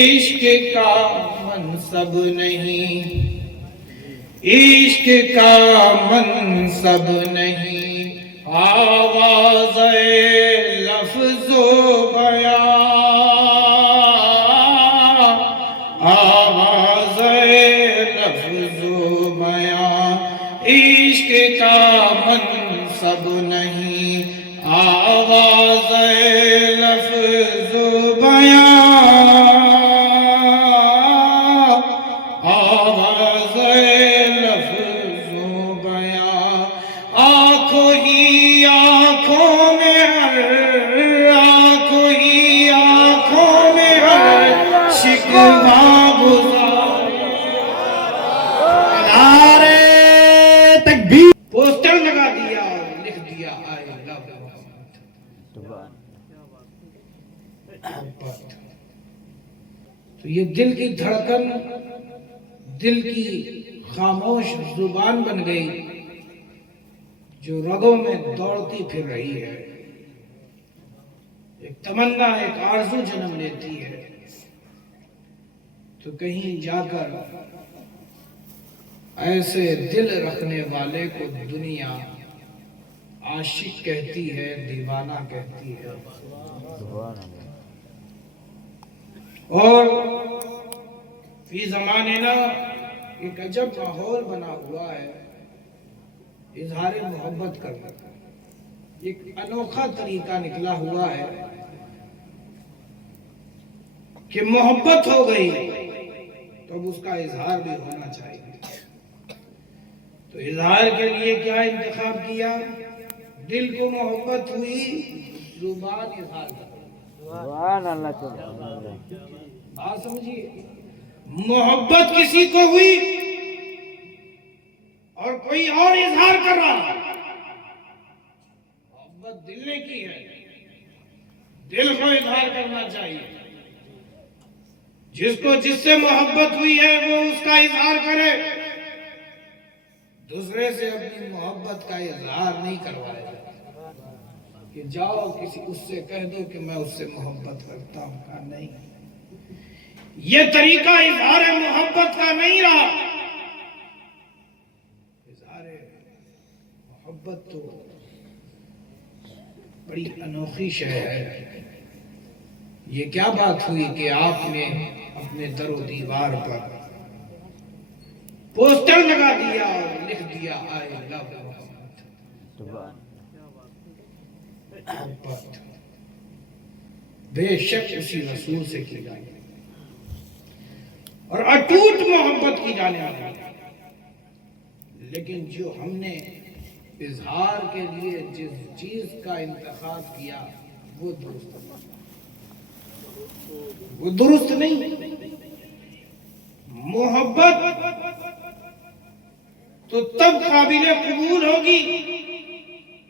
عشق کا منصب نہیں، عشق کا منصب نہیں، آواز لفظ و بیان، آواز لفظ و بیان، عشق کا منصب نہیں، آواز لفظ و بیان، آواز لفظ و بیان، آنکھوں ہی آنکھوں میں ہر، آنکھوں ہی آنکھوں میں ہر شکوہ گزار، نعرے تکبیر، پوسٹر لگا دیا اور لکھ دیا آئی لو محمد۔ تو یہ دل کی دھڑکن، دل کی خاموش زبان بن گئی جو رگوں میں دوڑتی پھر رہی ہے، ایک تمنا، ایک آرزو جنم لیتی ہے، تو کہیں جا کر ایسے دل رکھنے والے کو دنیا عاشق کہتی ہے، دیوانہ کہتی ہے۔ اور فی زماننا ایک عجب ماحول بنا ہوا ہے اظہار محبت کرنے کا، ایک انوکھا طریقہ نکلا ہوا ہے کہ محبت ہو گئی تو اب اس کا اظہار بھی ہونا چاہیے۔ تو اظہار کے لیے کیا انتخاب کیا؟ دل کو محبت ہوئی، زبان اظہار کر، سبحان اللہ، بات سمجھیے، محبت کسی کو ہوئی اور کوئی اور اظہار کر رہا، محبت دل نے کی ہے، دل کو اظہار کرنا چاہیے، جس کو جس سے محبت ہوئی ہے وہ اس کا اظہار کرے، دوسرے سے اپنی محبت کا اظہار نہیں کروائے کہ جاؤ کسی اس سے کہہ دو کہ میں اس سے محبت کرتا ہوں، کہا نہیں، یہ طریقہ اظہار محبت کا نہیں رہا۔ اظہار محبت تو بڑی انوکھی شے ہے۔ یہ کیا بات ہوئی کہ آپ نے اپنے در و دیوار پر پوسٹر لگا دیا اور لکھ دیا آئی لو محمد۔ محبت بے شک اسی رسول سے کی جائے اور اٹوٹ محبت کی جانے والی، لیکن جو ہم نے اظہار کے لیے جس چیز کا انتخاب کیا وہ درست نہیں۔ محبت تو تب قابل قبول ہوگی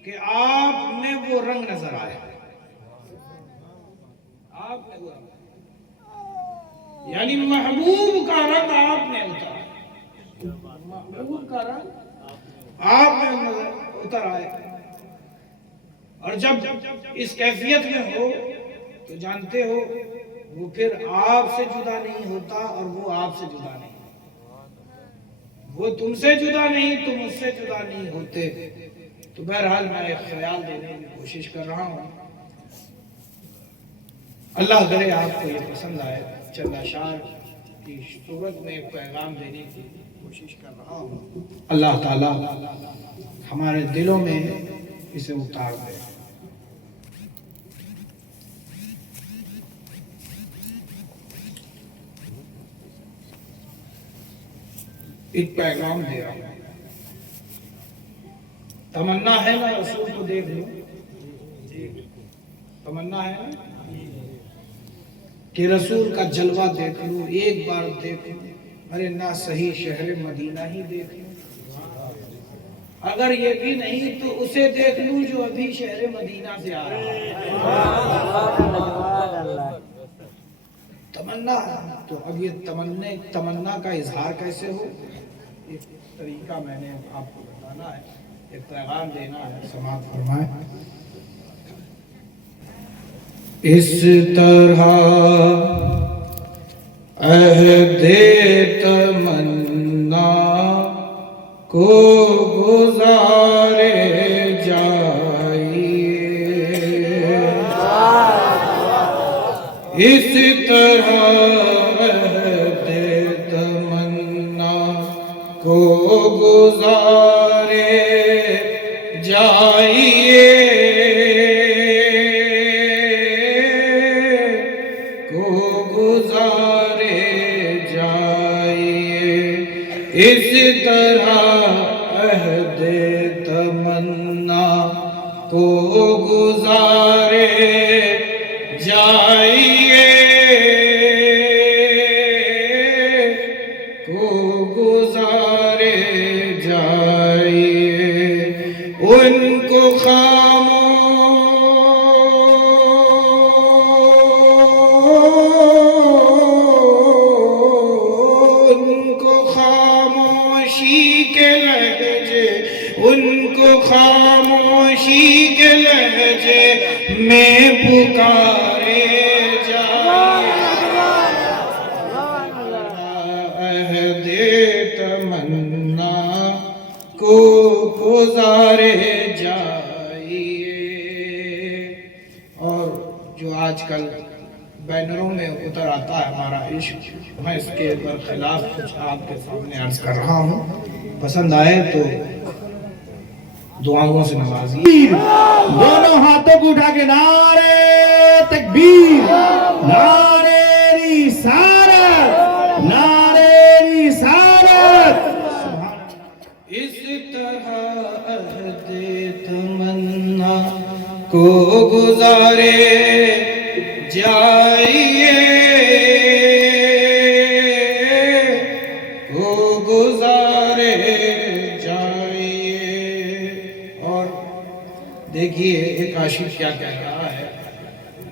کہ آپ میں وہ رنگ نظر آئے، آپ میں وہ رنگ، یعنی محبوب کا رنگ آپ میں اترا، محبوب کا رنگ آپ میں اتر آئے، اور جب اس کیفیت میں ہو تو جانتے ہو وہ پھر آپ سے جدا نہیں ہوتا اور وہ آپ سے جدا نہیں، وہ تم سے جدا نہیں، تم اس سے جدا نہیں ہوتے۔ تو بہرحال میں ایک خیال دینے کی کوشش کر رہا ہوں، اللہ کرے آپ کو یہ پسند آئے، چند اشعار کی صورت میں ایک پیغام دینے کی کوشش کر رہا ہوں، اللہ تعالیٰ ہمارے دلوں میں اسے اتار دے۔ ایک پیغام دے رہا ہوں، تمنا ہے نا رسول کو دیکھ لو، تمنا ہے نا کہ رسول کا جلوہ دیکھ لوں، ایک بار دیکھ لوں، ارے نہ صحیح شہر مدینہ ہی دیکھ لوں، اگر یہ بھی نہیں تو اسے دیکھ لوں جو ابھی شہر مدینہ سے آ رہا ہے۔ تمنا، تو اب یہ تمنا کا اظہار کیسے ہو، ایک طریقہ میں نے آپ کو بتانا ہے، ایک پیغام دینا ہے، سماعت فرمائیں۔ اس طرح عہد تمنا کو گزارے جائیے، اس طرح عہد تمنا کو گزارے جائیے، اس طرح عہد تمنا کو گزارے جائیے، کو گزارے جائیے، ان کو خاموشی کے لہجے میں پکارے جائیے، عہد تمنا کو گزارے جائیے۔ اور جو آج کل بینروں میں اتر آتا ہے ہمارا عشق، میں اس کے برخلاف کچھ آپ کے سامنے عرض کر رہا ہوں، پسند آئے تو دعاؤں سے نوازیے۔ دونوں ہاتھوں کو اٹھا کے نعرے تکبیر، نعرے رسالت، نعرے رسالت۔ اس طرح عہد تمنا کو گزارے جائیے، کو گزارے جائیے۔ اور دیکھیے ایک عاشق کیا کہہ رہا ہے،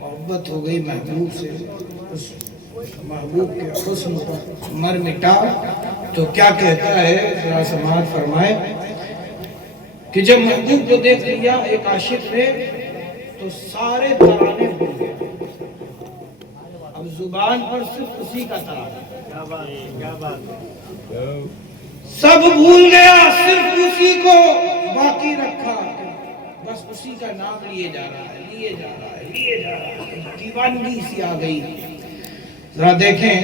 محبت ہو گئی محبوب سے، اس محبوب کے حسن پر مر مٹا، تو کیا کہتا ہے ذرا سماعت فرمائے کہ جب محبوب کو دیکھ لیا ایک عاشق نے تو سارے ترانے بھول گئے، اب زبان پر صرف اسی کا ترانہ، سب بھول گیا صرف اسی کو باقی رکھا، بس اسی کا نام لیے جا رہا ہے، لیے جا رہا ہے، لیے جا رہا ہے، دیوانگی سی آ گئی۔ ذرا دیکھیں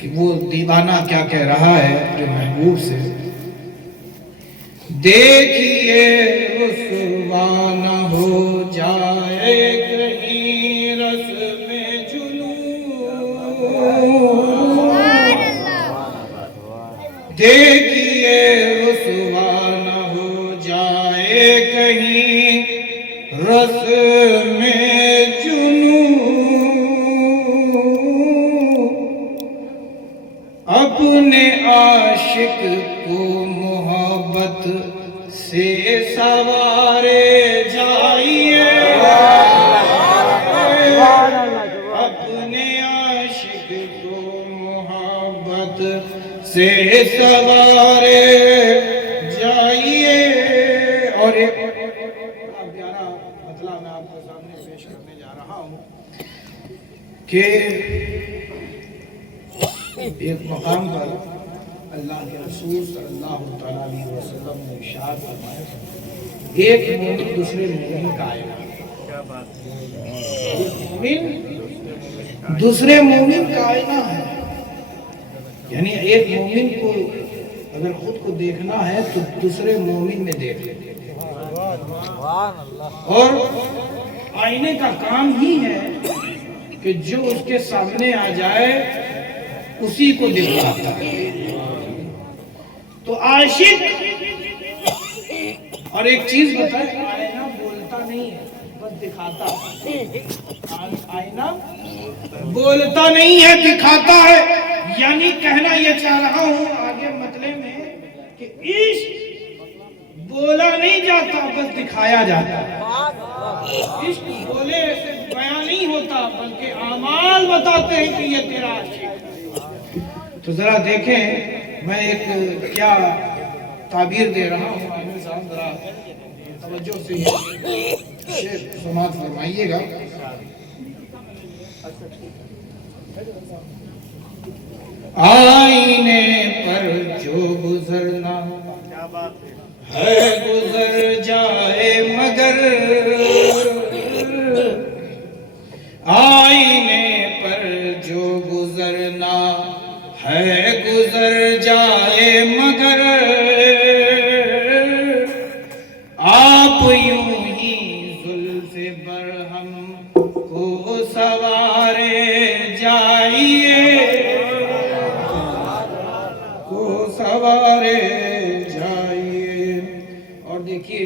کہ وہ دیوانہ کیا کہہ رہا ہے اپنے محبوب سے، دیکھیے رسوا نہ ہو جائے کہیں رسم جنون، دیکھیے رسوا نہ ہو جائے کہیں رسم جنون، اپنے عاشق کو محبت سے سوارے جائیے، اپنے عاشق کو محبت سے سوارے جائیے۔ اور ایک پیارا مطلب میں آپ کے سامنے پیش کرنے جا رہا ہوں کہ ایک مقام پر اللہ کے رسول صلی اللہ علیہ وسلم نے ارشاد فرمایا، ایک مومن دوسرے مومن کا آئینہ، مومن دوسرے مومن کا آئینہ ہے، یعنی ایک مومن کو اگر خود کو دیکھنا ہے تو دوسرے مومن میں دیکھ لے، اور آئینے کا کام ہی ہے کہ جو اس کے سامنے آ جائے اسی کو دکھاتا ہے۔ تو عاشق، اور ایک چیز بتائیں، آئینہ بولتا نہیں ہے بس دکھاتا ہے، آئینہ بولتا نہیں ہے دکھاتا ہے، یعنی کہنا یہ چاہ رہا ہوں آگے مطلب میں کہ عشق بولا نہیں جاتا بس دکھایا جاتا ہے، عشق بولے سے بیان نہیں ہوتا بلکہ اعمال بتاتے ہیں کہ یہ تیرا عاشق۔ تو ذرا دیکھیں میں ایک کیا تعبیر دے رہا ہوں، آمین صاحب ذرا توجہ سے سماعت فرمائیے گا۔ آئینے پر جو گزرنا ہے گزر جائے مگر، آئینے پر جو گزرنا ہے گزر جائے مگر، آپ یوں ہی زلف برہم کو سوارے جائیے، کو سوارے جائیے۔ اور دیکھیے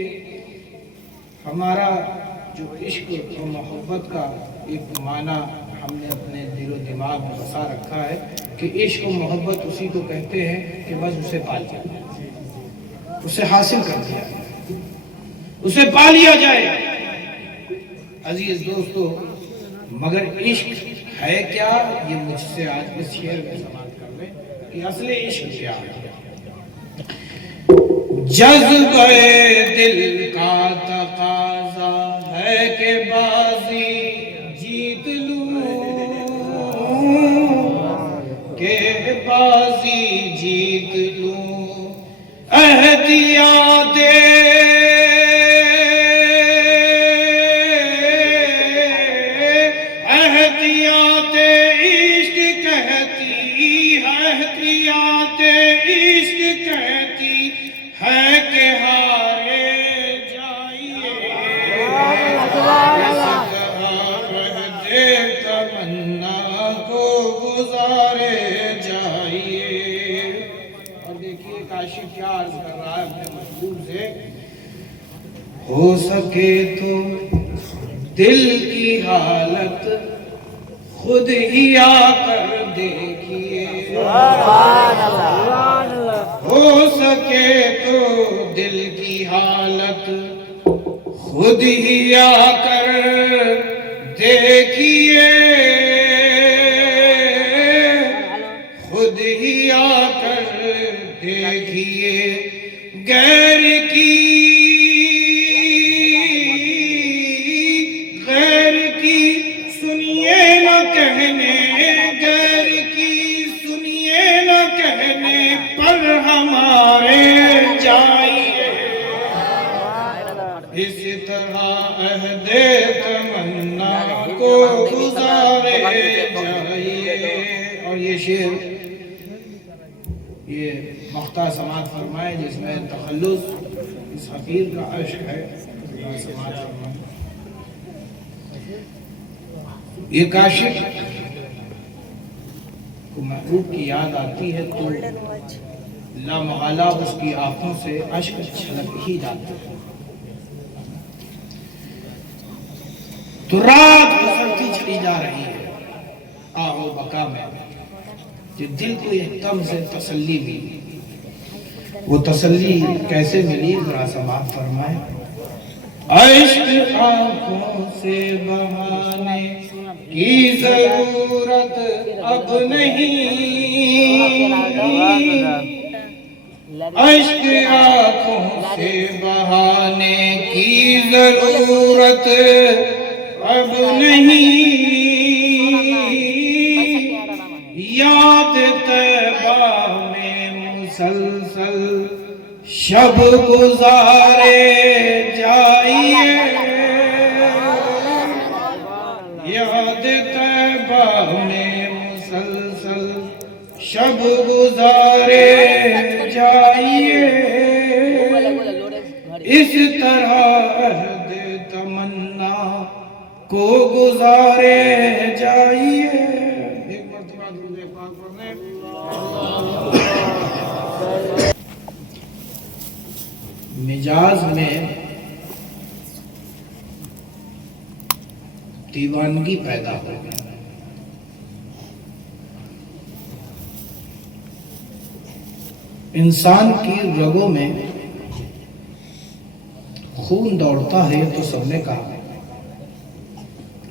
ہمارا جو عشق و محبت کا ایک معنی ہم نے اپنے دل و دماغ میں بسا رکھا ہے کہ عشق و محبت اسی کو کہتے ہیں کہ بس اسے پا لیا، اسے حاصل کر لیا، اسے پا لیا جائے۔ عزیز دوستو، مگر عشق ہے کیا، یہ مجھ سے آج اس شعر میں سماعت کر لیں کہ اصل عشق کیا ہے۔ جذبہ دل کا تقاضا ہے کہ بازی جیت لوں، کہ بازی جیت لوں، احتیاط احتیاط عشق کہتی ہے، احتیاط عشق کہتی ہے کہ ہارے جائیے، رہتے تمنا کو گزارے جائیے۔ اور دیکھیے کاشف کیا عرض کر رہا ہے اپنے محبوب سے، ہو سکے تو دل کی حالت خود ہی آ کر دیکھیے، ہو سکے تو دل کی حالت خود ہی آ کر دیکھیے، خود ہی آ کر دیکھیے، غیر کی سنیے نہ کہنے، غیر کی سنیے نہ کہنے پر ہمارے جائیے، اس طرح عہد تمنا کو گزارے جائیے۔ اور یہ شعر یہ مقطع سماعت فرمائے جس میں تخلص اس حقیر کا عشق ہے، سماعت فرمائے۔ یہ کاشف کو محبوب کی یاد آتی ہے تو لامحالہ اس کی آنکھوں سے اشک چھلک ہی جاتے ہیں۔ تو رات گزرتی چلی جا رہی ہے آہو بقا میں، کہ دل کو ایک دم سے تسلی ملی۔ وہ تسلی کیسے ملی ذرا سماعت فرمائے۔ عشق آنکھوں سے بہانے کی ضرورت اب نہیں، عشق آنکھوں سے بہانے کی ضرورت اب نہیں، یاد طیبہ میں مسلسل شب گزارے جائیے، یاد طیبہ میں مسلسل شب گزارے جائیے، اس طرح عہد تمنا کو گزارے جائیے۔ ایک مرتبہ درود پاک پڑھنے۔ مجاز میں دیوانگی پیدا ہو گئی، انسان کی رگوں میں خون دوڑتا ہے تو سب نے کہا،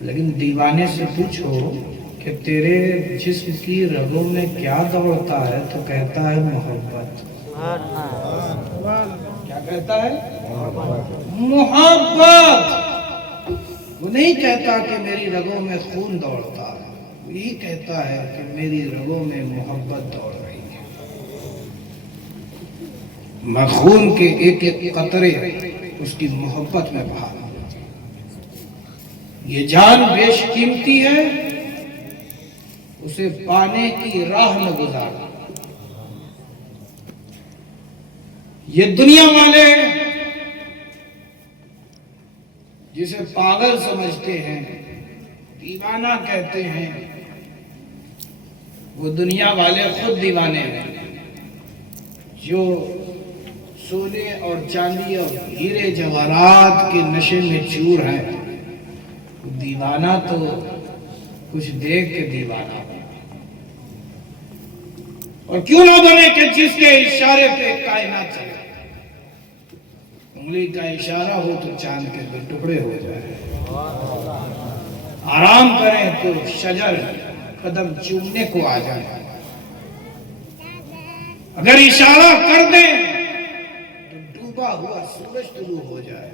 لیکن دیوانے سے پوچھو کہ تیرے جسم کی رگوں میں کیا دوڑتا ہے تو کہتا ہے محبت۔ کیا کہتا ہے؟ محبت۔ وہ نہیں کہتا کہ میری رگوں میں خون دوڑتا ہے، یہی کہتا ہے کہ میری رگوں میں محبت دوڑ رہی ہے، میں خون کے ایک ایک قطرے اس کی محبت میں بہا رہا ہوں۔ یہ جان بیش قیمتی ہے، اسے پانے کی راہ میں گزارا۔ یہ دنیا والے جسے پاگل سمجھتے ہیں، دیوانہ کہتے ہیں، وہ دنیا والے خود دیوانے ہیں۔ جو سونے اور چاندی اور ہیرے جواہرات کے نشے میں چور ہیں، دیوانہ تو کچھ دیکھ کے دیوانہ، اور کیوں نہ بنے کہ جس کے اشارے پہ کائنات چلے۔ انگلی کا اشارہ ہو تو چاند کے دو ٹکڑے ہو جائے، آرام کریں تو شجر قدم چومنے کو آ جائے، اگر اشارہ کر دیں تو ڈوبا ہوا سورج طلوع ہو جائے۔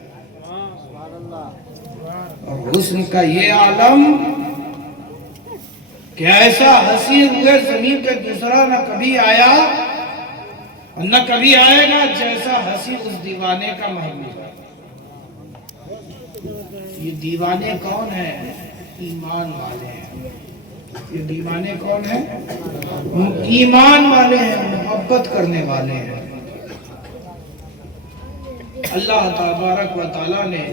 اور حسن کا یہ عالم کہ ایسا حسین ہوئے زمین پہ دوسرا نہ کبھی آیا اور نہ کبھی آئے گا جیسا حسین اس دیوانے کا محبوب ہے۔ یہ دیوانے کون ہیں؟ ایمان والے ہیں۔ یہ دیوانے کون ہیں؟ ایمان والے ہیں، محبت کرنے والے ہیں۔ اللہ تبارک و تعالیٰ نے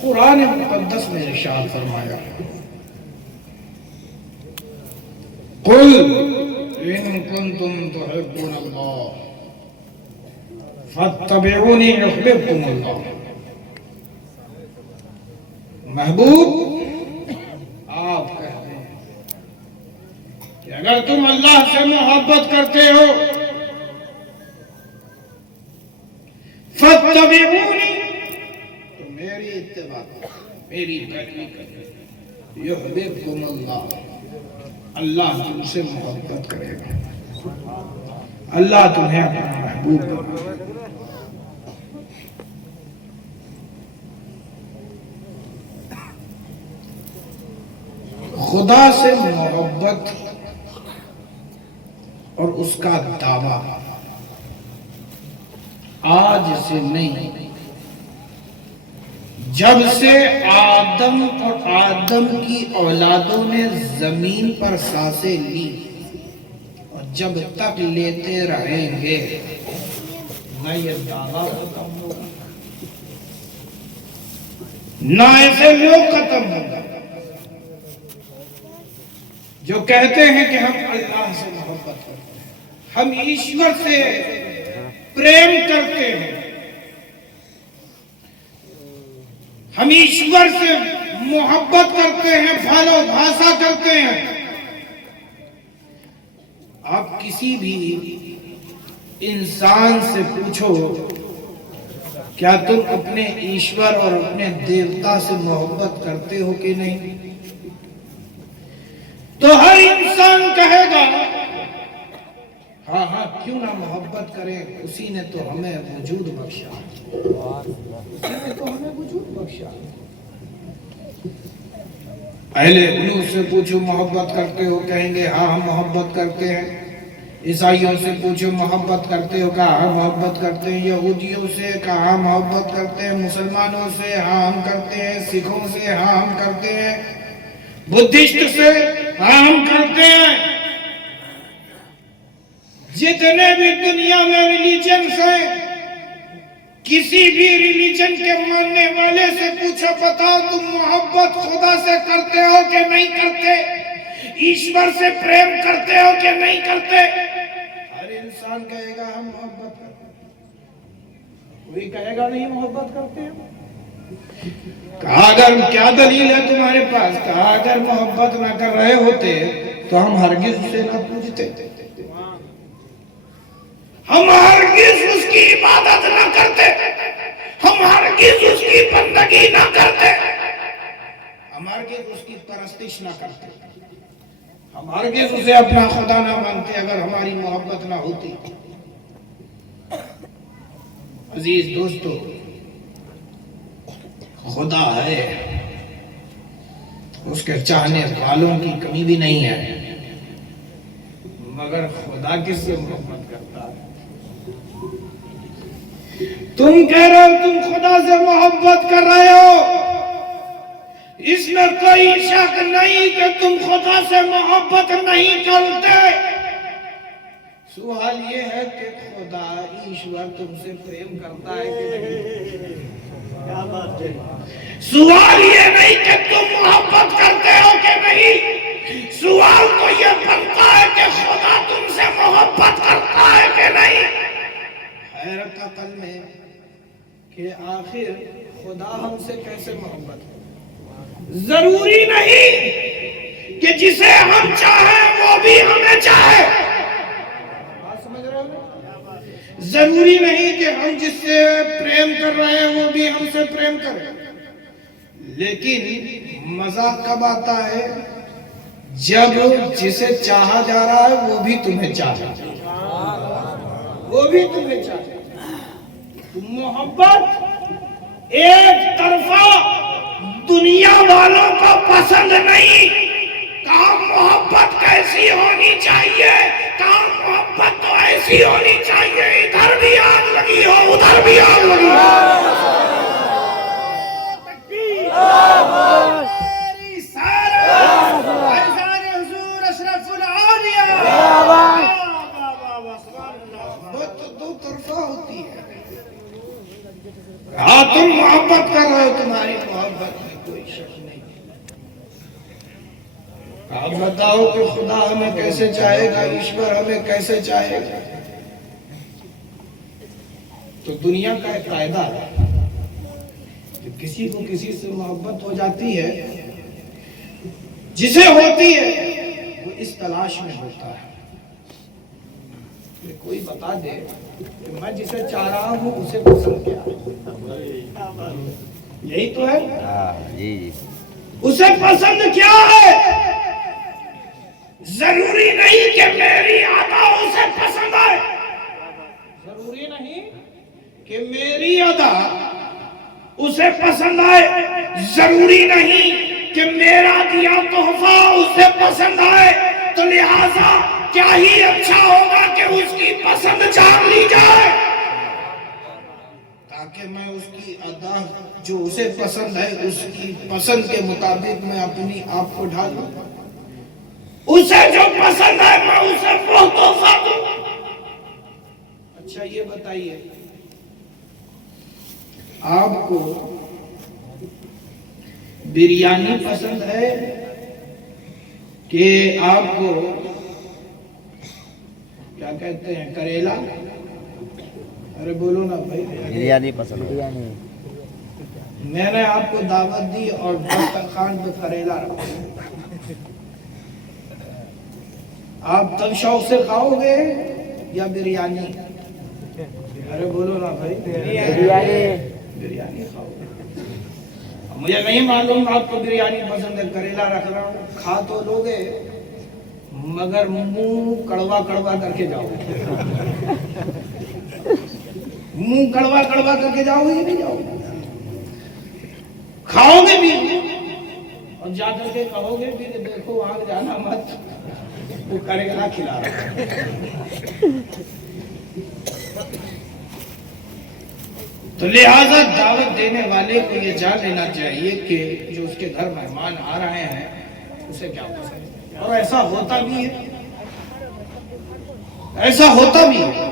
قرآن مقدس میں ارشاد فرمایا، قل ان کنتم تحبون اللہ فاتبعونی یحببکم اللہ۔ محبوب آپ کہتے ہیں کہ اگر تم اللہ سے محبت کرتے ہو فاتبعونی، تو میری اتباع میری پیروی کرو، یحببکم اللہ، اللہ تم سے محبت کرے گا، اللہ تمہیں اپنا محبوب کرے گا۔ خدا سے محبت اور اس کا دعویٰ آج سے نہیں، جب سے آدم اور آدم کی اولادوں نے زمین پر سانسیں لی اور جب تک لیتے رہیں گے نہ یہ دعویٰ ختم ہوگا نہ ایسے لوگ ختم ہوگا جو کہتے ہیں کہ ہم اللہ سے محبت کرتے ہیں، ہم ایشور سے پریم کرتے ہیں، ہم ایشور سے محبت کرتے ہیں، بھالو بھاسا کرتے ہیں۔ آپ کسی بھی انسان سے پوچھو کیا تم اپنے ایشور اور اپنے دیوتا سے محبت کرتے ہو کہ نہیں، تو ہر انسان کہے گا ہاں ہاں کیوں نہ محبت کرے، اسی نے تو ہمیں وجود بخشا، اسی نے تو ہمیں وجود بخشا۔ اہل علو سے پوچھو محبت کرتے ہو، کہیں گے ہاں ہم محبت کرتے ہیں۔ عیسائیوں سے پوچھو محبت کرتے ہو، کہا ہاں محبت کرتے ہیں۔ یہودیوں سے کہا محبت کرتے ہیں۔ مسلمانوں سے ہاں ہم کرتے ہیں۔ سکھوں سے ہاں ہم کرتے ہیں۔ بدھسٹ سے ہاں ہم کرتے ہیں۔ جتنے بھی دنیا میں ریلیجنز ہیں، کسی بھی ریلیجن کے ماننے والے سے پوچھو بتاؤ تم محبت خدا سے کرتے ہو کہ نہیں کرتے، ایشور سے پریم کرتے ہو کہ نہیں کرتے، ہر انسان کہے گا ہم محبت کرتے ہیں، کوئی کہے گا نہیں محبت کرتے ہیں۔ کہا اگر کیا دلیل ہے تمہارے پاس، کہا اگر محبت نہ کر رہے ہوتے تو ہم ہرگز اسے نہ پوچھتے، ہم ہرگز اس کی عبادت نہ کرتے، ہم ہرگز اس کی بندگی نہ کرتے، ہم ہرگز اس کی پرستش نہ کرتے، ہم ہرگز اسے اپنا خدا نہ مانتے اگر ہماری محبت نہ ہوتی۔ عزیز دوستو، خدا ہے، اس کے چاہنے والوں کی کمی بھی نہیں ہے، مگر خدا کس سے محبت کرتا ہے؟ تم کہہ رہے ہو تم خدا سے محبت کر رہے ہو، اس میں کوئی شک نہیں کہ تم خدا سے محبت نہیں کرتے۔ سوال یہ ہے کہ خدا ایشور تم سے پریم کرتا ہے کہ نہیں؟ سوال یہ نہیں کہ تم محبت کرتے ہو کہ نہیں، سوال تو یہ بنتا ہے کہ خدا تم سے محبت کرتا ہے کہ نہیں۔ حیرت عقل میں کہ آخر خدا ہم سے کیسے محبت کرے؟ ضروری نہیں کہ جسے ہم چاہیں وہ بھی ہمیں چاہے۔ بات سمجھ رہے ہو؟ ضروری نہیں کہ ہم جس سے پریم کر رہے ہیں وہ بھی ہم سے پریم کرے، لیکن مزہ کب آتا ہے جب جسے چاہا جا رہا ہے وہ بھی تمہیں چاہے، وہ بھی تمہیں چاہے۔ محبت ایک طرفہ دنیا والوں کو پسند نہیں۔ کہا محبت کیسی ہونی چاہیے؟ کہا محبت تو ایسی ہونی چاہیے ادھر بھی آگ لگی ہو ادھر بھی آگ لگی ہو۔ دو طرفہ ہوتی ہے۔ ہاں تم محبت کر رہے ہو، تمہاری محبت میں کوئی شک نہیں۔ آپ بتاؤ کہ خدا ہمیں کیسے چاہے گا، ایشور ہمیں کیسے چاہے گا؟ تو دنیا کا ایک قاعدہ ہے کہ کسی کو کسی سے محبت ہو جاتی ہے، جسے ہوتی ہے وہ اس تلاش میں ہوتا ہے کہ کوئی بتا دے کہ میں جسے چاہ رہا ہوں اسے پسند کیا ہے۔ یہی تو ہے، جی اسے پسند کیا ہے۔ ضروری نہیں کہ میری ادا اسے پسند آئے، ضروری نہیں کہ میری ادا اسے پسند آئے، ضروری نہیں کہ میرا دیا تحفہ اسے پسند آئے۔ تو لہذا کیا ہی اچھا ہوگا کہ اس کی پسند جان لی جائے، تاکہ میں اس کی ادا جو اسے پسند ہے اس کی پسند کے مطابق میں اپنی آپ کو ڈھالوں۔ اسے جو پسند ہے میں اسے وہ تحفہ دوں۔ اچھا یہ بتائیے آپ کو بریانی پسند ہے کہ آپ کو کیا کہتے ہیں کریلا؟ ارے بولو نا بھائی۔ بریانی پسند ہے۔ میں نے آپ کو دعوت دی اور دسترخوان پہ کریلا رکھا، آپ تب شوق سے کھاؤ گے یا بریانی؟ ارے بولو نا بھائی۔ بریانی کھاؤ گے۔ مجھے نہیں معلوم آپ کو بریانی پسند ہے، کریلا رکھ رہا ہوں، کھا تو لوگے مگر منہ کڑوا کڑوا کر کے جاؤ گے۔ منہ کڑوا کڑوا کر کے جاؤ گے یا نہیں جاؤ گے؟ کھاؤ گے بھی اور جا کر کے کہو گے بھی کہ دیکھو وہاں جانا مت، وہ کریلا کھلا رہا ہے۔ تو لہذا دعوت دینے والے کو یہ جان لینا چاہیے کہ جو اس کے گھر مہمان آ رہے ہیں اسے کیا پسند ہے، اور ایسا ہوتا بھی ہے، ایسا ہوتا بھی ہے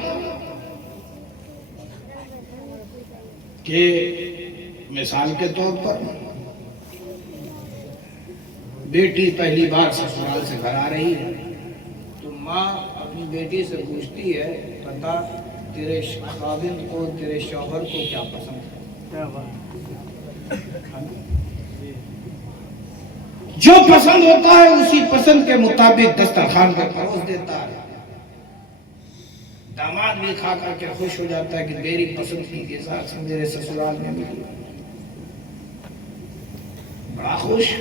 کہ مثال کے طور پر بیٹی پہلی بار سسرال سے گھر آ رہی ہے تو ماں اپنی بیٹی سے پوچھتی ہے بتا تیرے خاوند کو تیرے شوہر کو کیا پسند ہے؟ جو پسند ہوتا ہے اسی پسند کے مطابق دسترخوان پر پروس دیتا ہے۔ داماد بھی کھا کر کے خوش ہو جاتا ہے کہ میری پسند کی غذا میرے سسرال میں ملی، بڑا خوش۔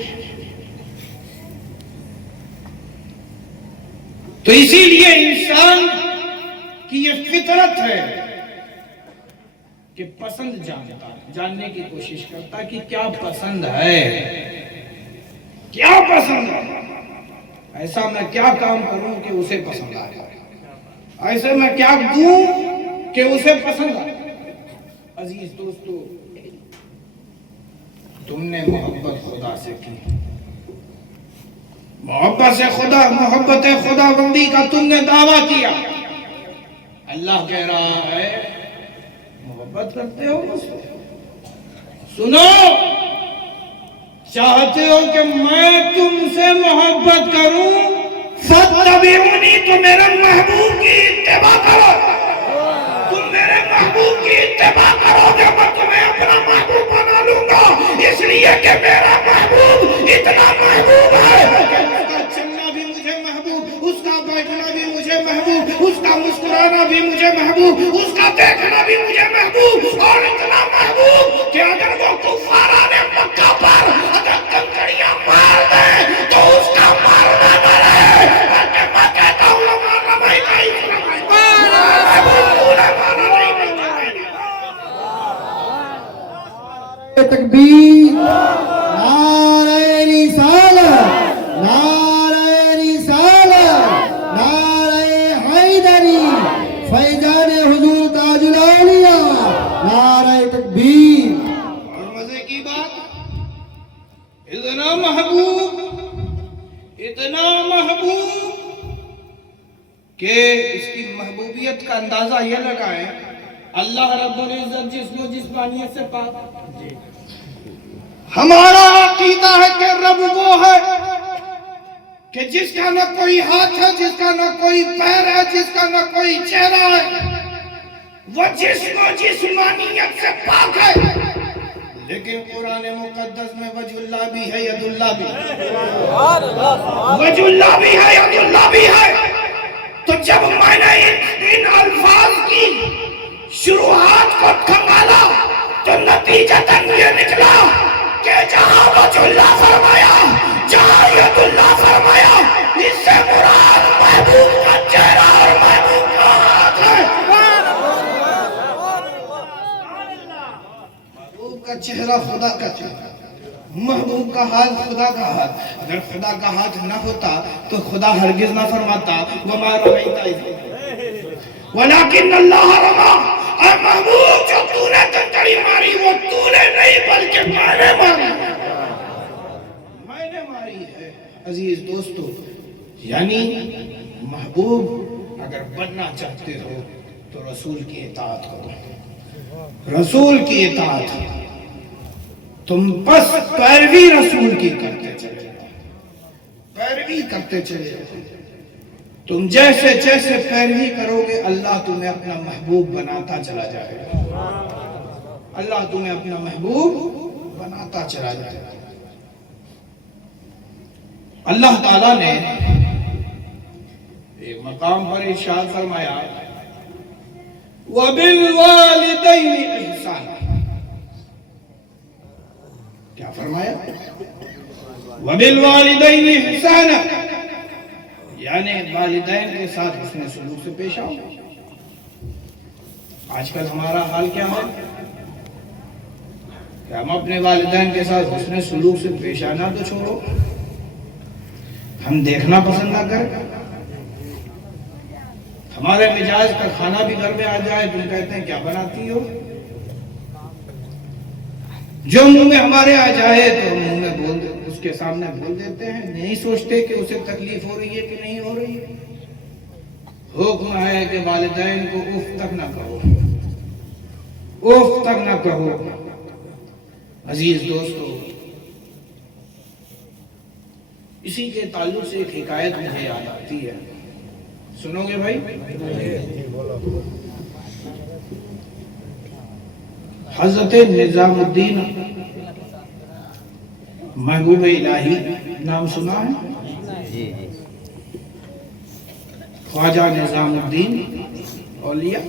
تو اسی لیے انسان کی یہ فطرت ہے کہ پسند جانتا ہے، جاننے کی کوشش کرتا کہ کیا پسند ہے، کیا پسند ہے، ایسا میں کیا کام کروں کہ اسے پسند آئے، ایسے میں کیا دوں کہ اسے پسند آئے۔ عزیز دوستو، تم نے محبت خدا سے کی، محبت سے خدا، محبت خدا بندی کا تم نے دعویٰ کیا۔ اللہ کہہ رہا ہے محبت کرتے ہو مجھ سے؟ سنو، چاہتے ہو کہ میں تم سے محبت کروں؟ فاتبعونی، تو میرے محبوب کی اتباع کرو۔ تم میرے محبوب کی اتباع کرو گے، میں تمہیں اپنا محبوب بنا لوں گا، اس لیے کہ میرا محبوب اتنا محبوب ہے کہ اس کا چلنا بھی مجھے محبوب، اس کا بیٹھنا بھی مجھے محبوب، اس کا مسکرانا بھی مجھے محبوب، اس کا دیکھنا بھی مجھے محبوب، اور اتنا محبوب کہ اگر وہ کفاران مکہ پر اگر کنکریاں مار دیں تو اس کا مارنا نہ رہے، میں کہتا ہوں وہ مارنا بھائی نہیں تکبیر، نعرہ رسالت، نعرہ رسالت، نعرہ حیدری، فیضان حضور تاج الاولیاء، نعرہ تکبیر۔ اور مزے کی بات، اتنا محبوب، اتنا محبوب کہ اس کی محبوبیت کا اندازہ یہ لگائیں، اللہ رب العزت جسم و جسمانیت سے پاک۔ ہمارا عقیدہ ہے کہ رب وہ ہے کہ جس کا نہ کوئی ہاتھ ہے، جس کا نہ کوئی پیر ہے، جس کا نہ کوئی چہرہ ہے، وہ جسم و جسمانیت سے پاک ہے، لیکن قرآن مقدس میں وجہ اللہ بھی ہے، ید اللہ بھی ہے، وجہ اللہ بھی ہے، ید اللہ بھی ہے۔ تو جب میں نے ان الفاظ کی شروحات کو کھنگالا تو نتیجتاً یہ نکلا کہ جہاں وجہ اللہ فرمایا، جہاں ید اللہ فرمایا، اس سے مراد محبوب کا چہرہ اور محبوب کا ہاتھ ہے۔ محبوب کا چہرہ خدا کا چہرہ، محبوب کا ہاتھ خدا کا ہاتھ۔ اگر خدا کا ہاتھ نہ ہوتا تو خدا ہرگز نہ فرماتا وَمَا رَمَيْتَ إِذْ رَمَيْتَ وَلَكِنَّ اللَّهَ رَمَىٰ۔ اے محبوب، جو تو نے کنکری ماری وہ تو نے نہیں بلکہ میں نے ماری، میں نے ماری ہے۔ عزیز دوستو، یعنی محبوب اگر بننا چاہتے ہو تو رسول کی اطاعت کرو، رسول کی اطاعت۔ تم بس پیروی رسول کی کرتے چلے جاؤ، پیروی کرتے چلے جاؤ۔ تم جیسے جیسے پیروی کرو گے اللہ تمہیں اپنا محبوب بناتا چلا جائے گا، اللہ تمہیں اپنا محبوب بناتا چلا جائے گا۔ اللہ تعالیٰ نے ایک مقام پر ارشاد فرمایا وَبِالْوَالِدَيْنِ إِحْسَانًا، کیا فرمایا؟ وَبِالْوَالِدَيْنِ إِحْسَانًا، یعنی والدین کے ساتھ حسن سلوک سے پیش آؤ۔ آج کل ہمارا حال کیا ہے کہ ہم اپنے والدین کے ساتھ حسن سلوک سے پیش آنا تو چھوڑو، ہم دیکھنا پسند نہ کریں۔ ہمارے مزاج کا کھانا بھی گھر میں آ جائے تم کہتے ہیں کیا بناتی ہو، جو منہ میں ہمارے آ جائے تو ہم منہ میں بول دیتے، اس کے سامنے بول دیتے ہیں، نہیں سوچتے کہ اسے تکلیف ہو رہی ہے کہ نہیں ہو رہی ہے۔ حکم ہے کہ والدین کو اف تک نہ کہو، اف تک نہ کہو۔ عزیز دوستو، اسی کے تعلق سے ایک حکایت مجھے یاد آتی ہے، سنو گے بھائی؟ حضرت نظام الدین محبوب الہی نام سنا ہے؟ جی جی، خواجہ نظام الدین اولیاء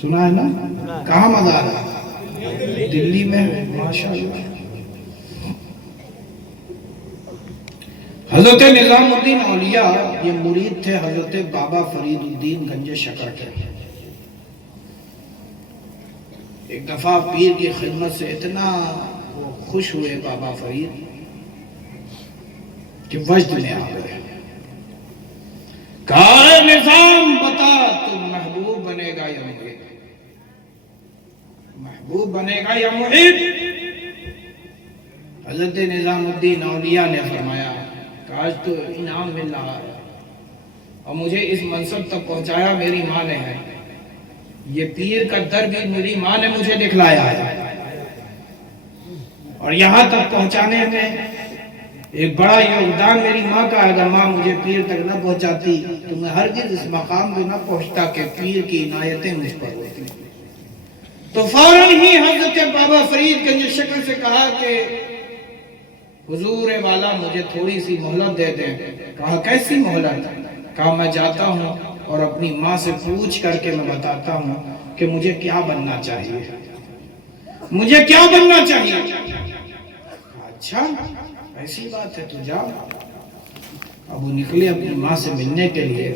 سنا ہے نا؟ کہاں مزار ہے؟ دلی میں ہے، ماشاءاللہ۔ حضرت نظام الدین اولیاء یہ مرید تھے حضرت بابا فرید الدین گنج شکر کے۔ ایک دفعہ پیر کی خدمت سے اتنا خوش ہوئے بابا فرید کہ وجد میں آ گئے. کہا اے نظام بتا تو محبوب بنے گا یا محب؟ محبوب بنے گا یا محب؟ حضرت نظام الدین اولیاء نے فرمایا کہ آج تو انعام مل رہا ہے اور مجھے اس منصب تک پہنچایا میری ماں نے ہے. یہ پیر کا در بھی میری ماں نے مجھے دکھلایا ہے اور یہاں تک پہنچانے میں ایک بڑا یوگدان میری ماں کا ہے. اگر ماں مجھے پیر تک نہ پہنچاتی تو میں ہرگز اس مقام پہ نہ پہنچتا کہ پیر کی عنایتیں مجھ پر ہوتی. تو فوراً ہی حضرت بابا فرید گنج شکر سے کہا کہ حضور والا مجھے تھوڑی سی مہلت دے دیں. کہا کیسی مہلت؟ کہا میں جاتا ہوں اور اپنی ماں سے پوچھ کر کے میں بتاتا ہوں کہ مجھے کیا بننا چاہیے, مجھے کیا بننا چاہیے. اچھا ایسی بات ہے تو جا. اب وہ نکلے اپنی ماں سے ملنے کے لیے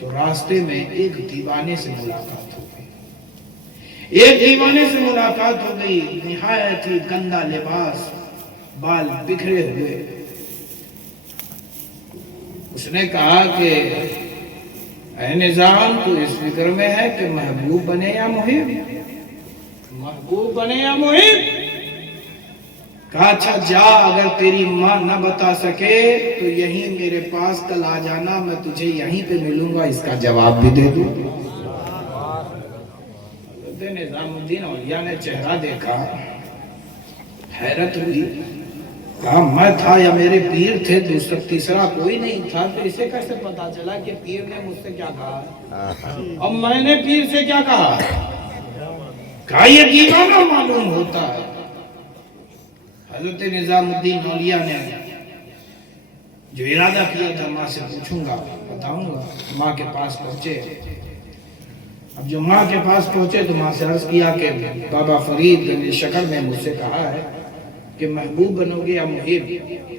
تو راستے میں ایک دیوانے سے ملاقات ہو گئی. ایک دیوانے سے ملاقات ہو گئی, نہایت ہی گندا لباس, بال بکھرے ہوئے. اس نے کہا کہ اے نظام تو اس فکر میں ہے کہ محبوب بنے یا محب؟ محبوب بنے یا محب؟ کہا اچھا جا, اگر تیری ماں نہ بتا سکے تو یہیں میرے پاس کل آ جانا, میں تجھے یہیں پہ ملوں گا, اس کا جواب بھی دے دوں. حضرت نظام الدین اولیاء نے چہرہ دیکھا, حیرت ہوئی. کہا میں تھا یا میرے پیر تھے, دوسرا تیسرا کوئی نہیں تھا, تو اسے کیسے پتا چلا کہ پیر نے مجھ سے کیا کہا اور میں نے پیر سے کیا کہا؟ کہا یہ دیوانہ معلوم ہوتا ہے. حضرت نظام الدین اولیاء نے جو ارادہ کیا تھا ماں سے پوچھوں گا, بتاؤں گا, ماں کے پاس پہنچے. اب جو ماں کے پاس پہنچے تو ماں سے عرض کیا کہ بابا فرید گنج شکر نے مجھ سے کہا ہے کہ محبوب بنو گے یا محب؟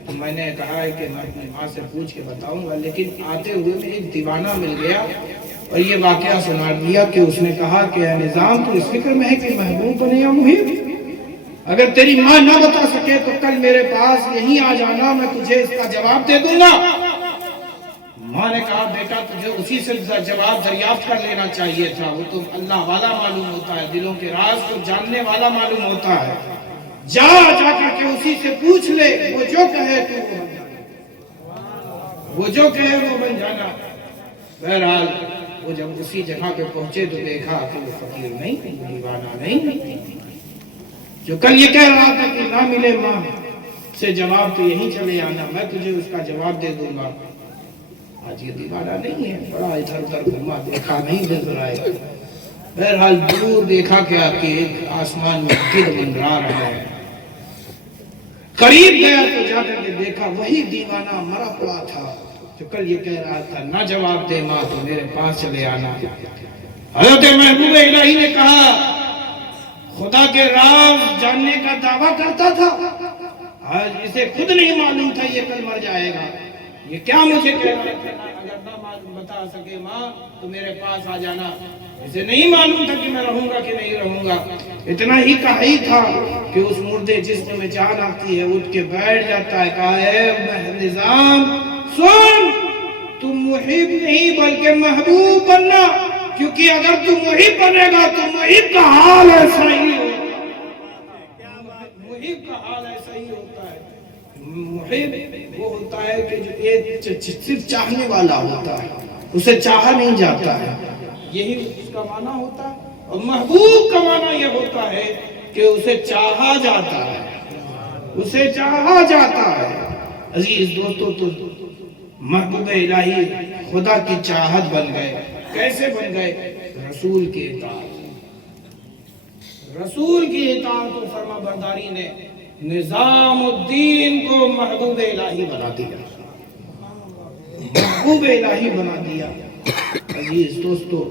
تو میں نے کہا ہے کہ میں اپنی ماں سے پوچھ کے بتاؤں گا, لیکن آتے ہوئے میں ایک دیوانہ مل گیا اور یہ واقعہ سنا دیا کہ اس نے کہا کہ اے نظام تو اس فکر میں ہے کہ محبوب بنے یا محب؟ اگر تیری ماں نہ بتا سکے تو کل میرے پاس یہیں آ جانا, میں تجھے اس کا جواب دے دوں گا. ماں نے کہا بیٹا تجھے اسی سے جواب دریافت کر لینا چاہیے تھا, وہ تو اللہ والا معلوم ہوتا ہے, دلوں کے راز کو جاننے والا معلوم ہوتا ہے. جا کر کے اسی سے پوچھ لے, وہ جو کہے تو وہ بن جانا, وہ جو کہے وہ بن جانا. بہرحال وہ جب اسی جگہ پہ پہنچے تو دیکھا کہ وہ فقیر نہیں, دیوانہ نہیں, جو کل یہ کہہ رہا تھا کہ نہ ملے ماں سے جواب تو یہیں چلے آنا, میں تجھے اس کا جواب دے دوں گا. آج یہ دیوانہ نہیں ہے, بڑا ادھر ادھر گھوما, دیکھا نہیں نظر آئے. بہرحال دور دیکھا کیا کہ ایک آسمان میں گرد منڈرا رہا ہے. قریب گیا تو جا کر کے دیکھا وہی دیوانہ مرا پڑا تھا جو کل یہ کہہ رہا تھا نہ جواب دے ماں تو میرے پاس چلے آنا. حضرت محبوب الہی نے کہا خدا کے راز جاننے کا دعویٰ کرتا تھا, آج اسے خود نہیں معلوم تھا یہ کل مر جائے گا. یہ کیا مجھے کہہ رہا تھا اگر نہ معلوم بتا سکے ماں تو میرے پاس آ جانا. اسے نہیں معلوم تھا کہ میں رہوں گا کہ نہیں رہوں گا, اتنا ہی کہا ہی تھا کہ اس مردے جسم میں جان آتی ہے, اٹھ کے بیٹھ جاتا ہے. کہا اے نظام سن, تم محب نہیں بلکہ محبوب بننا, کیونکہ اگر تم محب بنے گا تو محب کا حال ایسا ہی ہوتا ہے, محب کا حال ایسا ہی ہوتا ہے. محب وہ ہوتا ہے کہ جو ایک صرف چاہنے والا ہوتا ہے, اسے چاہا نہیں جاتا ہے, یہی اس کا معنی ہوتا ہے. اور محبوب کا معنی یہ ہوتا ہے کہ اسے چاہا جاتا ہے, اسے چاہا جاتا ہے. عزیز دوستو تو محبوب الہی خدا کی چاہت بن گئے. کیسے بن گئے؟ رسول کی اطاعت, رسول کی اطاعت و فرما برداری نے نظام الدین کو محبوب الہی بنا دیا, محبوب الہی بنا دیا. عزیز دوستو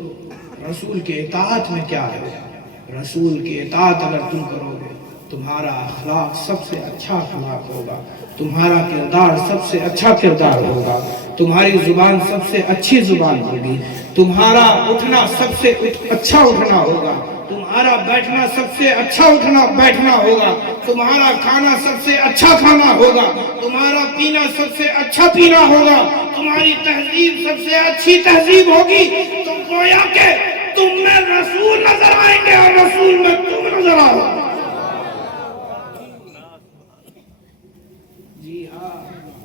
رسول کے اطاعت میں کیا ہے؟ رسول کی اطاعت اگر تم کرو گے تمہارا اخلاق سب سے اچھا اخلاق ہوگا, تمہارا کردار سب سے اچھا کردار ہوگا, تمہاری زبان سب سے اچھی زبان ہوگی, تمہارا اٹھنا سب سے اچھا اٹھنا ہوگا, تمہارا تمہارا بیٹھنا سب سے اچھا اٹھنا بیٹھنا ہوگا، تمہارا کھانا سب سے اچھا کھانا ہوگا، تمہارا پینا سب سے اچھا پینا ہوگا، تمہاری تہذیب سب سے اچھی تہذیب ہوگی، تو گویا کہ تم میں رسول نظر آئیں گے اور رسول میں تم نظر آؤ گے۔ جی ہاں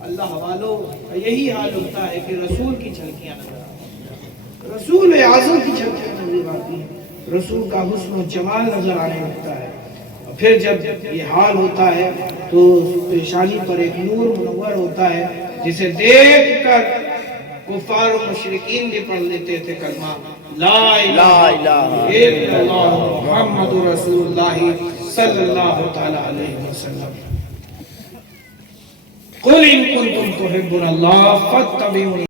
اللہ والو، یہی حال ہوتا ہے کہ رسول کی جھلکیاں نظر آتی ہیں، رسول اعظم کی جھلکیاں نظر آتی ہیں، رسول کا حسن و جمال نظر آنے لگتا ہے۔ پھر جب یہ حال ہوتا ہے تو پیشانی پر ایک نور منور ہوتا ہے جسے دیکھ کر کفار و مشرکین بھی پڑھ لیتے تھے کلمہ لا الہ الا اللہ محمد رسول اللہ صلی اللہ تعالی علیہ وسلم۔ قل ان کنتم تحبون اللہ فاتبعونی